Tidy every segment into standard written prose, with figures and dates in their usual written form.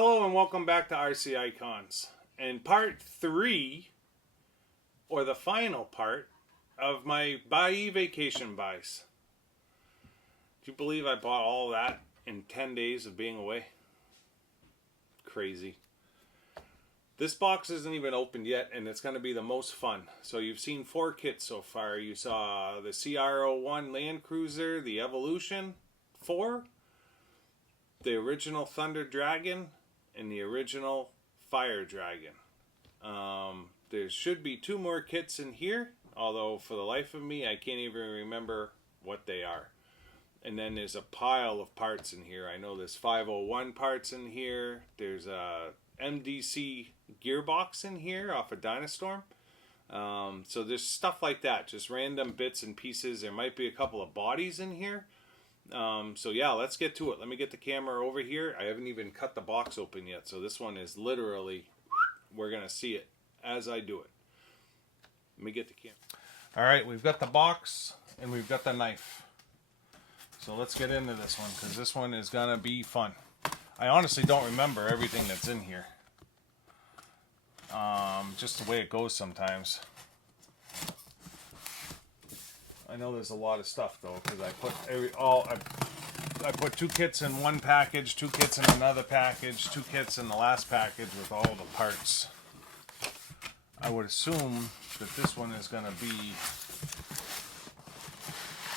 Hello and welcome back to RC Icons. And part 3, or the final part, of my buy vacation buys. Do you believe I bought all that in 10 days of being away? Crazy. This box isn't even opened yet, and it's going to be the most fun. So you've seen 4 kits so far. You saw the CR01 Land Cruiser, the Evolution 4, the original Thunder Dragon, and the original Fire Dragon. There should be 2 more kits in here, although for the life of me I can't even remember what they are. And then there's a pile of parts in here. I know there's 501 parts in here. There's a MDC gearbox in here off of Dynastorm. So there's stuff like that, just random bits and pieces. There might be a couple of bodies in here. So yeah, let's get to it. Let me get the camera over here. I haven't even cut the box open yet, so this one is literally, we're gonna see it as I do it. Let me get the camera. All right, we've got the box and we've got the knife. So let's get into this one, because this one is gonna be fun. I honestly don't remember everything that's in here. Just the way it goes sometimes. I know there's a lot of stuff though, because I put 2 kits in one package, 2 kits in another package, 2 kits in the last package with all the parts. I would assume that this one is going to be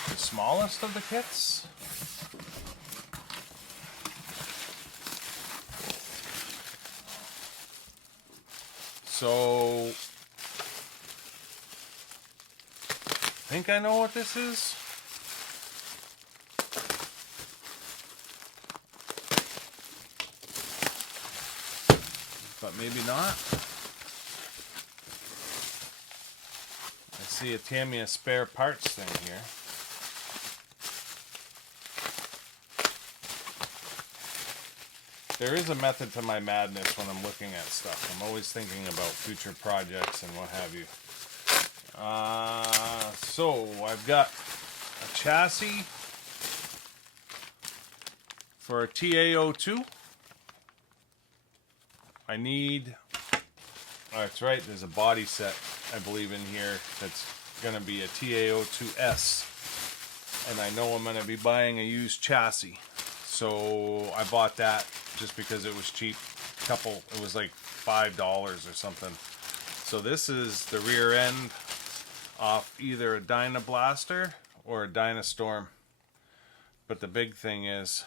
the smallest of the kits. So I think I know what this is. But maybe not. I see a Tamiya spare parts thing here. There is a method to my madness when I'm looking at stuff. I'm always thinking about future projects and what have you. So I've got a chassis for a TA02. I need, oh, that's right, there's a body set, I believe, in here that's going to be a TA02S. And I know I'm going to be buying a used chassis. So I bought that just because it was cheap. It was like $5 or something. So this is the rear end off either a Dynablaster or a Dynastorm. But the big thing is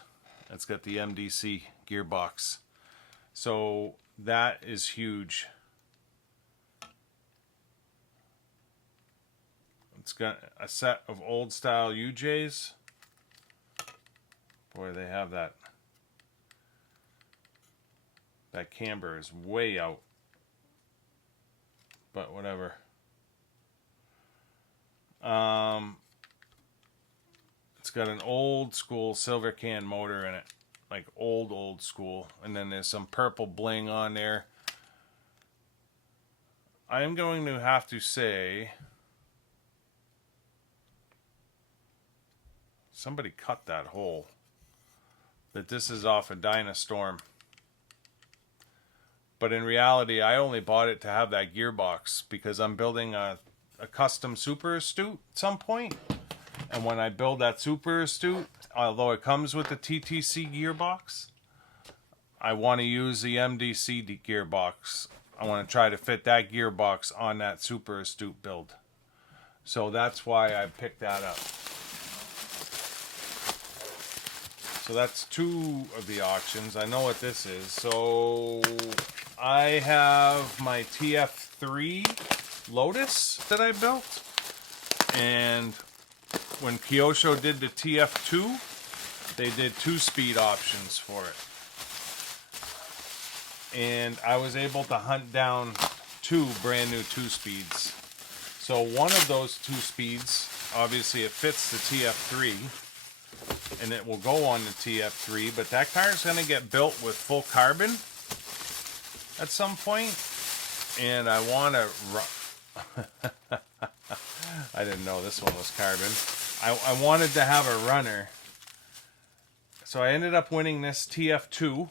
it's got the MDC gearbox. So that is huge. It's got a set of old style UJs. Boy, they have that. That camber is way out. But whatever. It's got an old school silver can motor in it. Like old school. And then there's some purple bling on there. I am going to have to say, somebody cut that hole. That this is off a Dynastorm. But in reality, I only bought it to have that gearbox because I'm building a custom Super Astute at some point. And when I build that Super Astute, although it comes with the TTC gearbox, I want to use the MDC gearbox. I want to try to fit that gearbox on that Super Astute build. So that's why I picked that up. So that's 2 of the auctions. I know what this is. So I have my TF3 Lotus that I built. And when Kyosho did the TF2, they did 2-speed options for it. And I was able to hunt down 2 brand new 2-speeds. So one of those 2 speeds, obviously it fits the TF3. And it will go on the TF3, but that car is going to get built with full carbon at some point. And I want to I didn't know this one was carbon. I wanted to have a runner. So I ended up winning this TF2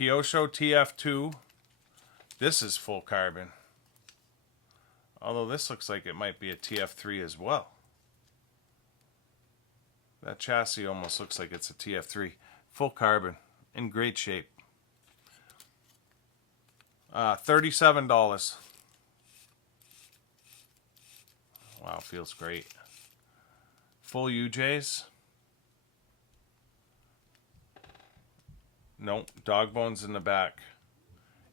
Kyosho TF2. This is full carbon. Although this looks like it might be a TF3 as well. That chassis almost looks like it's a TF3. Full carbon. In great shape. $37. Wow, feels great. Full UJs. Nope, dog bones in the back.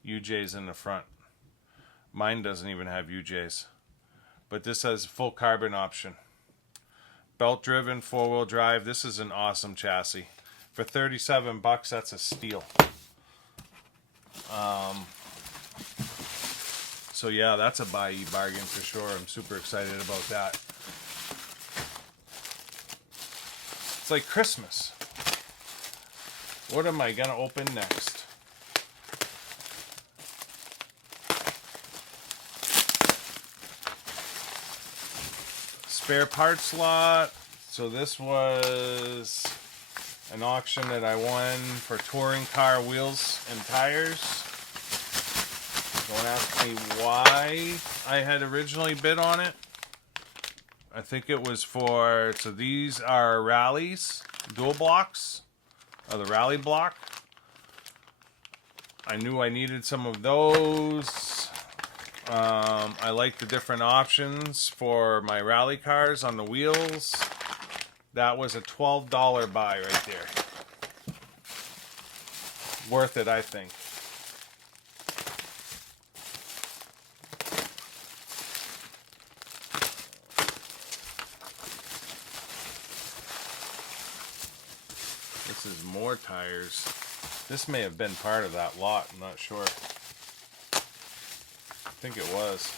UJs in the front. Mine doesn't even have UJs. But this has full carbon option. Belt driven, 4-wheel drive. This is an awesome chassis. For $37, that's a steal. So yeah, that's a buy-y bargain for sure. I'm super excited about that. It's like Christmas. What am I gonna open next? Spare parts lot. So this was an auction that I won for touring car wheels and tires. Don't ask me why I had originally bid on it. I think it was for, so these are rallies, dual blocks, or the rally block. I knew I needed some of those. I like the different options for my rally cars on the wheels. That was a $12 buy right there. Worth it, I think. This is more tires. This may have been part of that lot, I'm not sure. I think it was.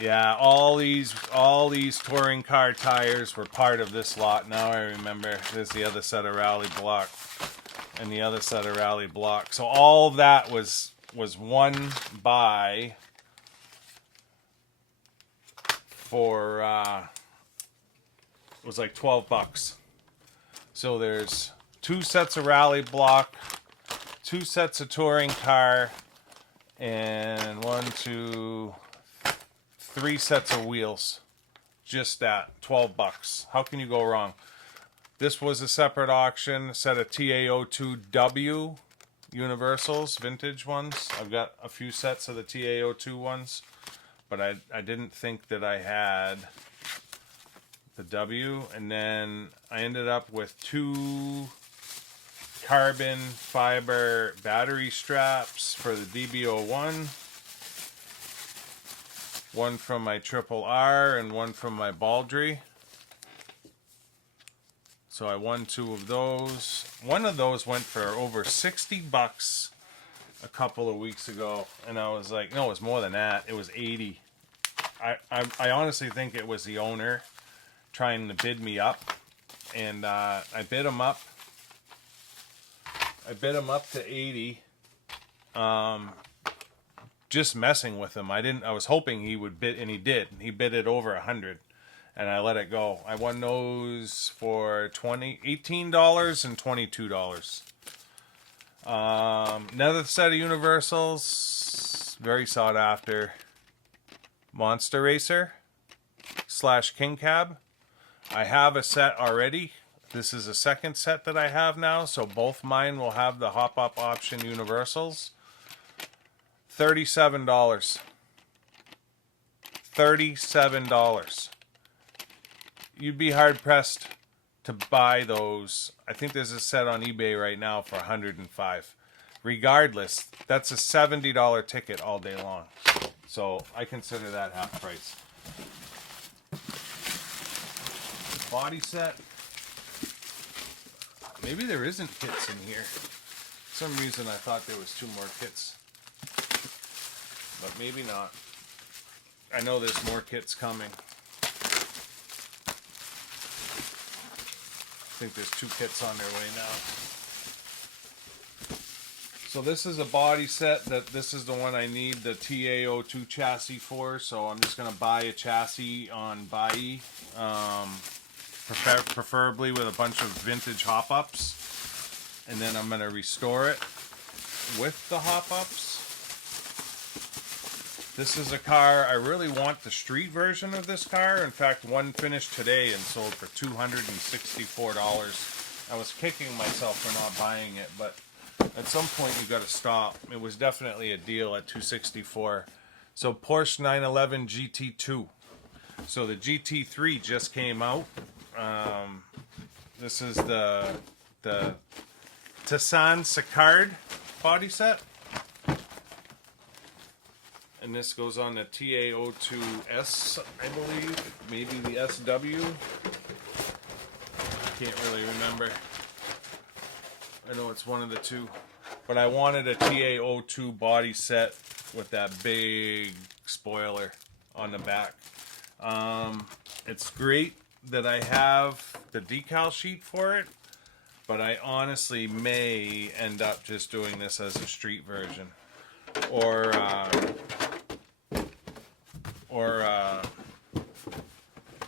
Yeah, all these touring car tires were part of this lot. Now I remember. There's the other set of rally block and the other set of rally block. So all that was one buy for it was like $12. So there's 2 sets of rally block, 2 sets of touring car, and 3 sets of wheels. Just that, $12. How can you go wrong? This was a separate auction, a set of TAO2W universals, vintage ones. I've got a few sets of the TAO2 ones, but I didn't think that I had the W. And then I ended up with 2 carbon fiber battery straps for the DB01. One from my Triple R and one from my Baldry. So I won 2 of those. One of those went for over $60 a couple of weeks ago, and I was like, no, it was more than that. It was 80. I honestly think it was the owner trying to bid me up, and I bid him up. I bid him up to 80. Just messing with him. I was hoping he would bid, and he did. He bid it over 100, and I let it go. I won those for $18 and $22. Another set of universals, very sought after. Monster Racer / King Cab. I have a set already. This is a second set that I have now, so both mine will have the hop-up option universals. $37. $37. You'd be hard-pressed to buy those. I think there's a set on eBay right now for $105. Regardless, that's a $70 ticket all day long. So I consider that half price. Body set. Maybe there isn't kits in here. For some reason I thought there was 2 more kits. But maybe not. I know there's more kits coming. I think there's 2 kits on their way now. So this is a body set this is the one I need the TA02 chassis for. So I'm just going to buy a chassis on Buy. Preferably with a bunch of vintage hop-ups. And then I'm going to restore it with the hop-ups. This is a car, I really want the street version of this car. In fact, one finished today and sold for $264. I was kicking myself for not buying it, but at some point you got to stop. It was definitely a deal at $264. So Porsche 911 GT2. So the GT3 just came out. This is the Tissan Sicard body set. And this goes on the TA02S, I believe. Maybe the SW. Can't really remember. I know it's one of the two. But I wanted a TA02 body set with that big spoiler on the back. It's great that I have the decal sheet for it, but I honestly may end up just doing this as a street version. Or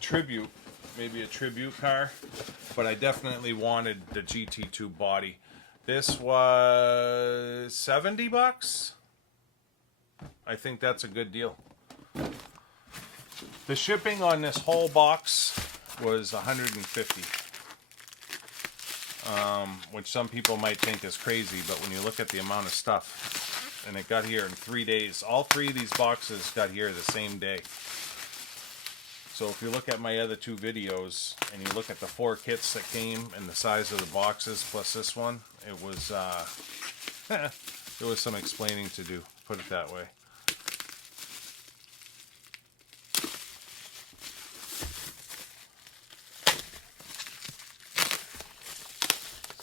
tribute, maybe a tribute car, but I definitely wanted the GT2 body. This was $70. I think that's a good deal. The shipping on this whole box was $150, which some people might think is crazy, but when you look at the amount of stuff, and it got here in 3 days. All 3 of these boxes got here the same day. So if you look at my other 2 videos and you look at the 4 kits that came and the size of the boxes plus this one, it was there was some explaining to do, put it that way.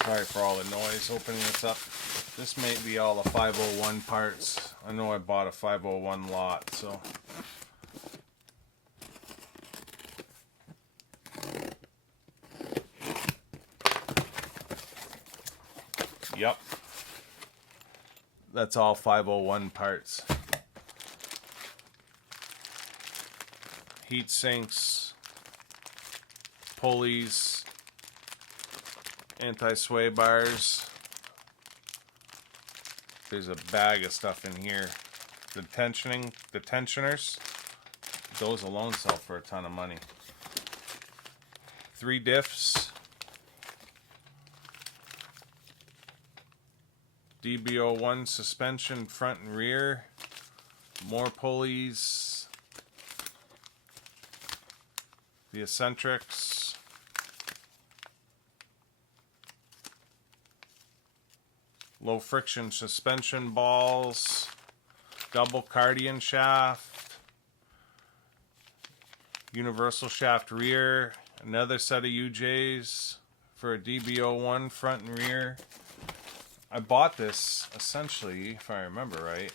Sorry for all the noise opening this up. This may be all the 501 parts. I know I bought a 501 lot, so. Yep. That's all 501 parts. Heat sinks, pulleys, anti-sway bars. There's a bag of stuff in here. The tensioners, those alone sell for a ton of money. 3 diffs. DB01 suspension front and rear. More pulleys. The eccentrics. Low friction suspension balls, double cardian shaft, universal shaft rear, another set of UJs for a DB01 front and rear. I bought this essentially, if I remember right,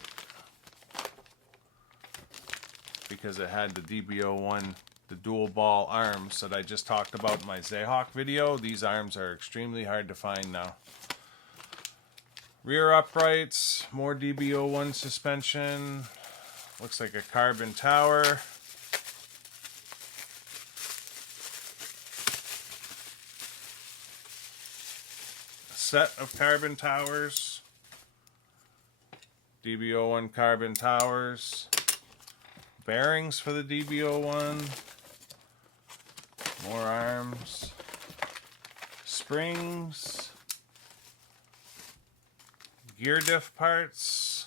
because it had the DB01, the dual ball arms that I just talked about in my Zayhawk video. These arms are extremely hard to find now. Rear uprights, more DB01 suspension, looks like a carbon tower. A set of carbon towers, DB01 carbon towers, bearings for the DB01, more arms, springs, gear diff parts,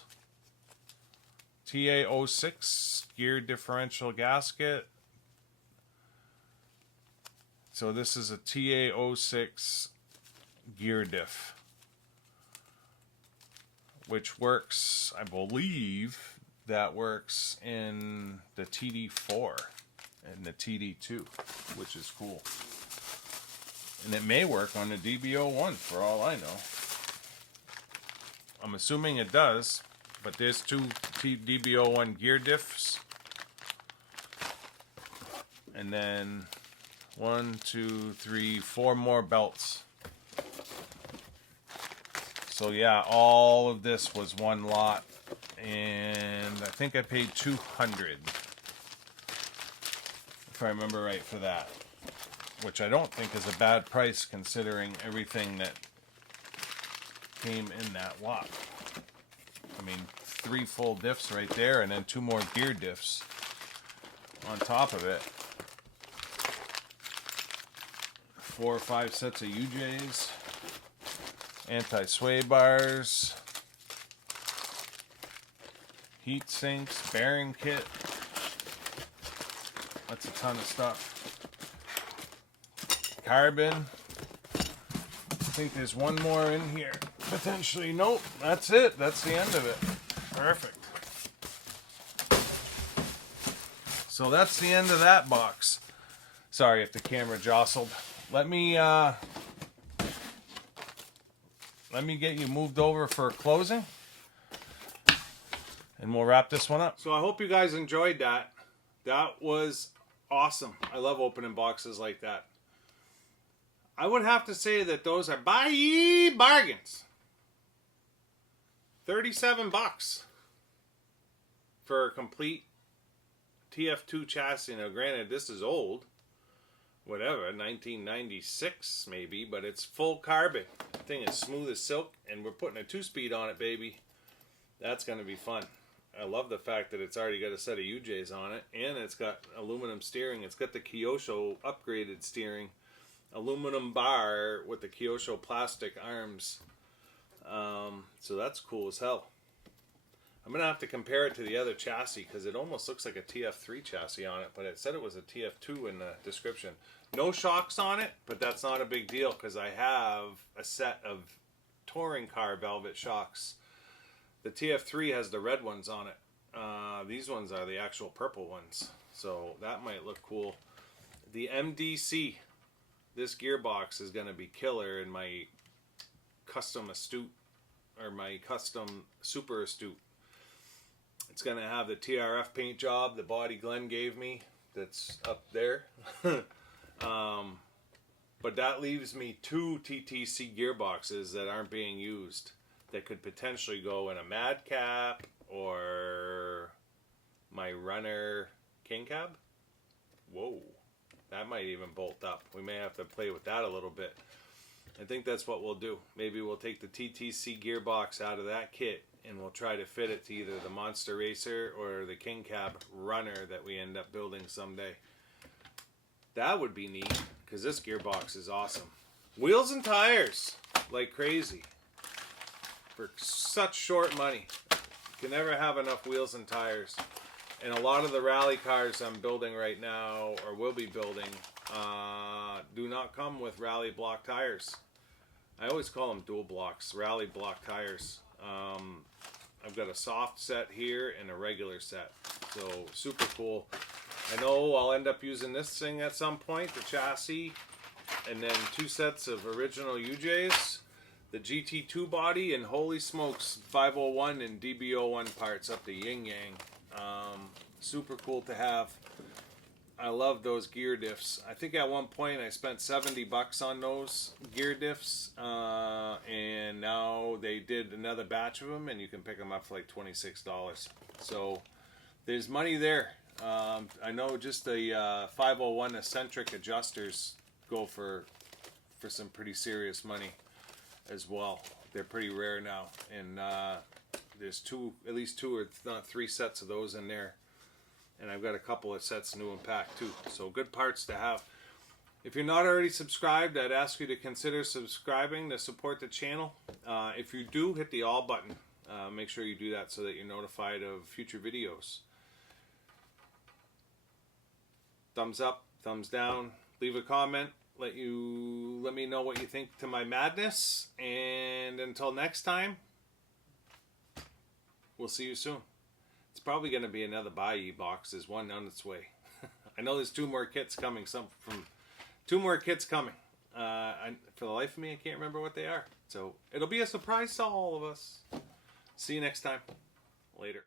TA06 gear differential gasket. So this is a TA06 gear diff, which works, I believe that works in the TD4 and the TD2, which is cool. And it may work on the DB01 for all I know. I'm assuming it does, but there's 2 DB01 gear diffs. And then 1, 2, 3, 4 more belts. So yeah, all of this was one lot, and I think I paid $200, if I remember right, for that, which I don't think is a bad price considering everything that came in that lot. I mean, 3 full diffs right there, and then 2 more gear diffs on top of it. 4 or 5 sets of UJs, anti-sway bars, heat sinks, bearing kit. That's a ton of stuff. Carbon. I think there's one more in here. Potentially. Nope. That's it. That's the end of it. Perfect. So that's the end of that box. Sorry if the camera jostled. Let me get you moved over for closing, and we'll wrap this one up. So I hope you guys enjoyed that. That was awesome. I love opening boxes like that. I would have to say that those are bargains. $37 for a complete TF2 chassis. Now granted, this is old. Whatever, 1996 maybe, but it's full carbon. The thing is smooth as silk, and we're putting a 2-speed on it, baby. That's going to be fun. I love the fact that it's already got a set of UJs on it, and it's got aluminum steering. It's got the Kyosho upgraded steering, aluminum bar with the Kyosho plastic arms. So that's cool as hell. I'm going to have to compare it to the other chassis because it almost looks like a TF3 chassis on it, but it said it was a TF2 in the description. No shocks on it, but that's not a big deal because I have a set of touring car velvet shocks. The TF3 has the red ones on it. These ones are the actual purple ones, so that might look cool. The MDC, this gearbox is going to be killer in my custom astute, or my custom super astute. It's going to have the TRF paint job, the body Glenn gave me, that's up there. But that leaves me 2 TTC gearboxes that aren't being used that could potentially go in a Madcap or my Runner King Cab. Whoa, that might even bolt up. We may have to play with that a little bit. I think that's what we'll do. Maybe we'll take the TTC gearbox out of that kit and we'll try to fit it to either the Monster Racer or the King Cab Runner that we end up building someday. That would be neat because this gearbox is awesome. Wheels and tires like crazy for such short money. You can never have enough wheels and tires. And a lot of the rally cars I'm building right now, or will be building, do not come with rally block tires. I always call them dual blocks, rally block tires. I've got a soft set here and a regular set, so super cool. I know I'll end up using this thing at some point, the chassis, and then 2 sets of original UJs, the GT2 body, and holy smokes, 501 and DB01 parts up to yin yang. Super cool to have. I love those gear diffs. I think at one point I spent $70 on those gear diffs, and now they did another batch of them, and you can pick them up for like $26. So there's money there. I know just the 501 eccentric adjusters go for some pretty serious money as well. They're pretty rare now, and there's at least 2 or if not 3 sets of those in there. And I've got a couple of sets new and packed too. So good parts to have. If you're not already subscribed, I'd ask you to consider subscribing to support the channel. If you do, hit the all button. Make sure you do that so that you're notified of future videos. Thumbs up, thumbs down, leave a comment. Let me know what you think to my madness. And until next time, we'll see you soon. It's probably going to be another buy box. There's one on its way. I know there's 2 more kits coming. 2 more kits coming. For the life of me, I can't remember what they are. So it'll be a surprise to all of us. See you next time. Later.